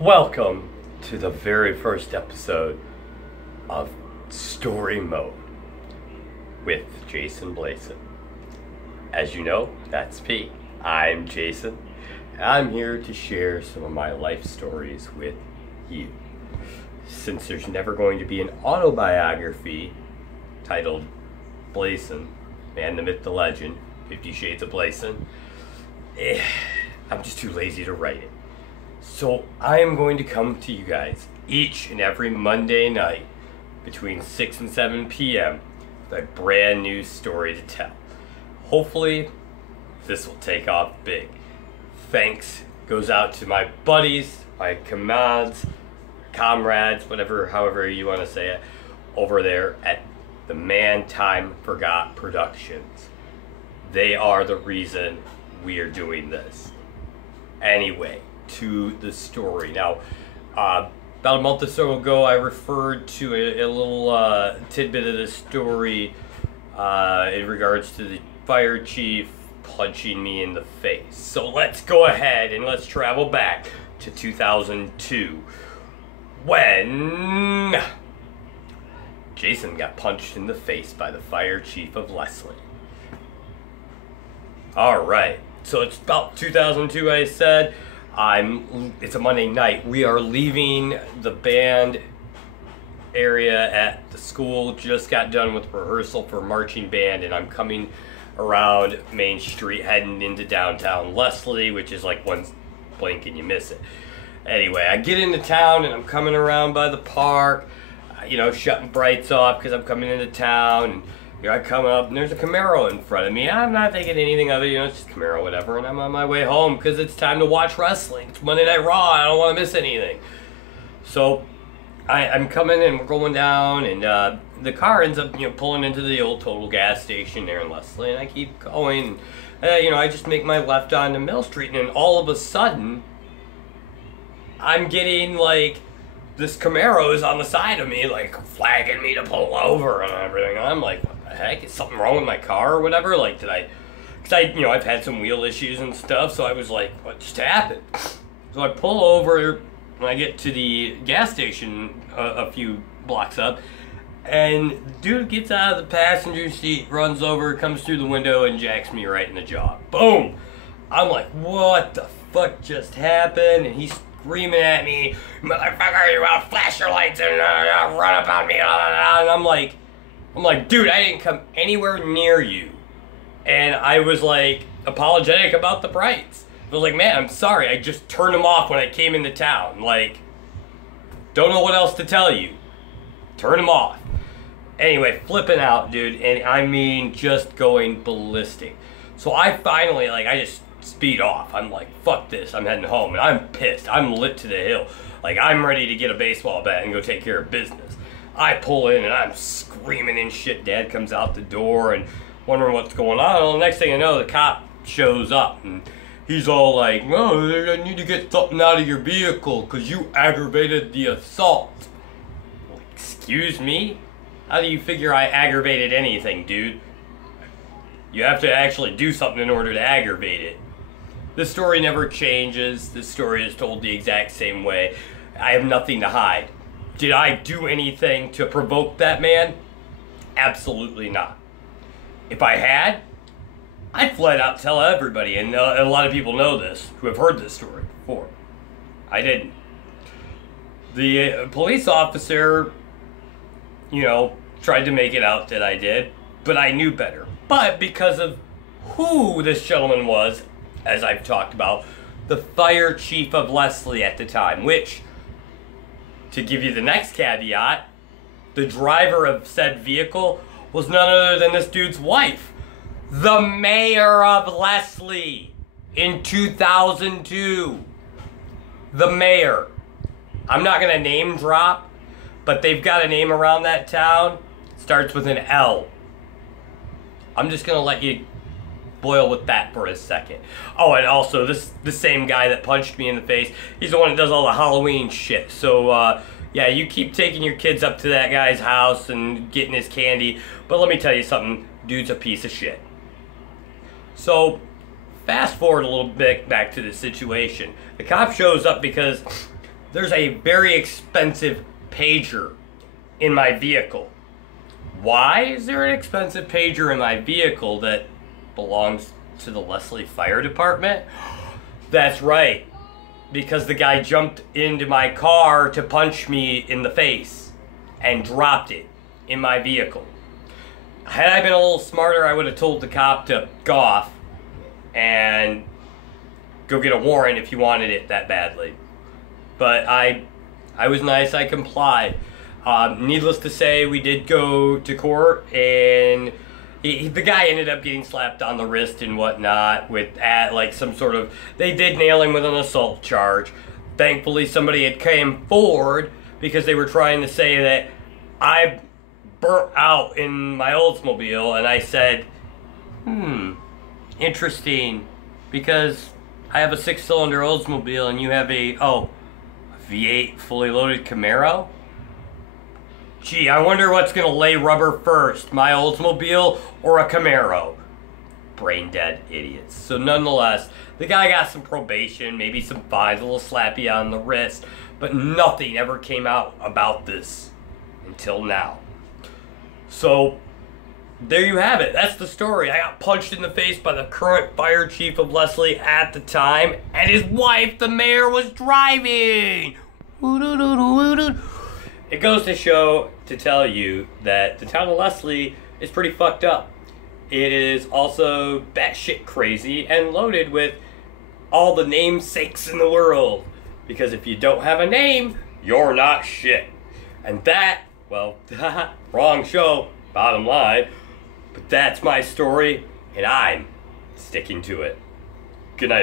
Welcome to the very first episode of Story Mode with Jason Blasen. As you know, that's me. I'm Jason. I'm here to share some of my life stories with you. Since there's never going to be an autobiography titled Blasen, Man, the Myth, the Legend, 50 Shades of Blasen, I'm just too lazy to write it. So I am going to come to you guys each and every Monday night between 6 and 7 p.m. with a brand new story to tell. Hopefully, this will take off big. Thanks goes out to my buddies, my comrades, however you want to say it, over there at the Man Time Forgot Productions. They are the reason we are doing this. Anyway, to the story. Now, about a month or so ago, I referred to a little tidbit of the story in regards to the fire chief punching me in the face. So let's go ahead and let's travel back to 2002 when Jason got punched in the face by the fire chief of Leslie. Alright, so it's about 2002, I said. It's a Monday night. We are leaving the band area at the school. Just got done with rehearsal for marching band, and I'm coming around Main Street heading into downtown Leslie, which is like one blink and you miss it. Anyway, I get into town and I'm coming around by the park, shutting brights off because I'm coming into town. And here I come up and there's a Camaro in front of me. I'm not thinking anything of it, it's just Camaro, whatever. And I'm on my way home because it's time to watch wrestling. It's Monday Night Raw. I don't want to miss anything. So I'm coming and we're going down, and the car ends up pulling into the old Total gas station there in Leslie. And I keep going. I just make my left onto Mill Street, and then all of a sudden I'm getting like this Camaro is on the side of me, like flagging me to pull over and everything. I'm like, what the heck? Is something wrong with my car or whatever? Like, because I've had some wheel issues and stuff, so I was like, what just happened? So I pull over and I get to the gas station a few blocks up, and the dude gets out of the passenger seat, runs over, comes through the window, and jacks me right in the jaw. Boom! I'm like, what the fuck just happened? And he's screaming at me, motherfucker, you want to flash your lights and run up on me, and I'm like, dude, I didn't come anywhere near you. And I was like, apologetic about the brights. I was like, man, I'm sorry, I just turned them off when I came into town. Like, don't know what else to tell you. Turn them off. Anyway, flipping out, dude, and I mean, just going ballistic. So I finally, I just speed off. I'm like, fuck this, I'm heading home, and I'm pissed. I'm lit to the hill. Like, I'm ready to get a baseball bat and go take care of business. I pull in and I'm screaming and shit. Dad comes out the door and wondering what's going on. Well, the next thing I know, the cop shows up and he's all like, oh, I need to get something out of your vehicle because you aggravated the assault. Well, excuse me? How do you figure I aggravated anything, dude? You have to actually do something in order to aggravate it. This story never changes. This story is told the exact same way. I have nothing to hide. Did I do anything to provoke that man? Absolutely not. If I had, I'd flat out tell everybody, and a lot of people know this who have heard this story before. I didn't. The police officer, tried to make it out that I did, but I knew better. But because of who this gentleman was, as I've talked about, the fire chief of Leslie at the time, which, to give you the next caveat, the driver of said vehicle was none other than this dude's wife, the mayor of Leslie in 2002. The mayor. I'm not going to name drop, but they've got a name around that town. Starts with an L. I'm just going to let you boil with that for a second. Oh, and also, the same guy that punched me in the face, he's the one that does all the Halloween shit. So, yeah, you keep taking your kids up to that guy's house and getting his candy, but let me tell you something, dude's a piece of shit. So, fast forward a little bit back to the situation. The cop shows up because there's a very expensive pager in my vehicle. Why is there an expensive pager in my vehicle that belongs to the Leslie Fire Department? That's right, because the guy jumped into my car to punch me in the face and dropped it in my vehicle. Had I been a little smarter, I would have told the cop to go off and go get a warrant if he wanted it that badly. But I was nice, I complied. Needless to say, we did go to court, and the guy ended up getting slapped on the wrist and whatnot with some sort of, they did nail him with an assault charge. Thankfully, somebody had came forward because they were trying to say that I burnt out in my Oldsmobile, and I said, interesting, because I have a 6-cylinder Oldsmobile and you have a V8 fully loaded Camaro? Gee, I wonder what's gonna lay rubber first, my Oldsmobile or a Camaro? Brain dead idiots. So nonetheless, the guy got some probation, maybe some fines, a little slappy on the wrist, but nothing ever came out about this until now. So there you have it. That's the story. I got punched in the face by the current fire chief of Leslie at the time, and his wife, the mayor, was driving. It goes to tell you that the town of Leslie is pretty fucked up. It is also batshit crazy and loaded with all the namesakes in the world. Because if you don't have a name, you're not shit. And that, well, wrong show, bottom line. But that's my story, and I'm sticking to it. Good night, everyone.